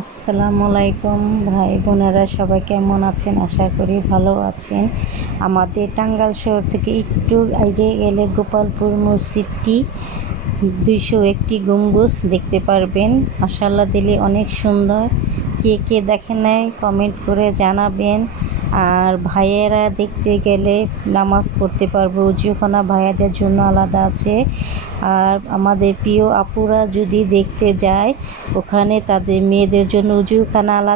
আসসালামু আলাইকুম ভাই বোনেরা, সবাই কেমন আছেন? আশা করি ভালো আছেন। আমাদের টাঙ্গাইল শহর থেকে একটু এগিয়ে গেলে গোপালপুর মসজিদটি 201টি গম্বুজ দেখতে পারবেন। মাশাআল্লাহ, দিলে অনেক সুন্দর। কে কে দেখেন নাই কমেন্ট করে জানাবেন। আর ভাইয়েরা দেখতে গেলে নামাজ পড়তে পারবো, উজুখানা ভাইয়াদের জন্য আলাদা আছে। আর আমাদের প্রিয় আপুরা যদি দেখতে যায়, ওখানে তাদের মেয়েদের জন্য উজুখানা আলাদা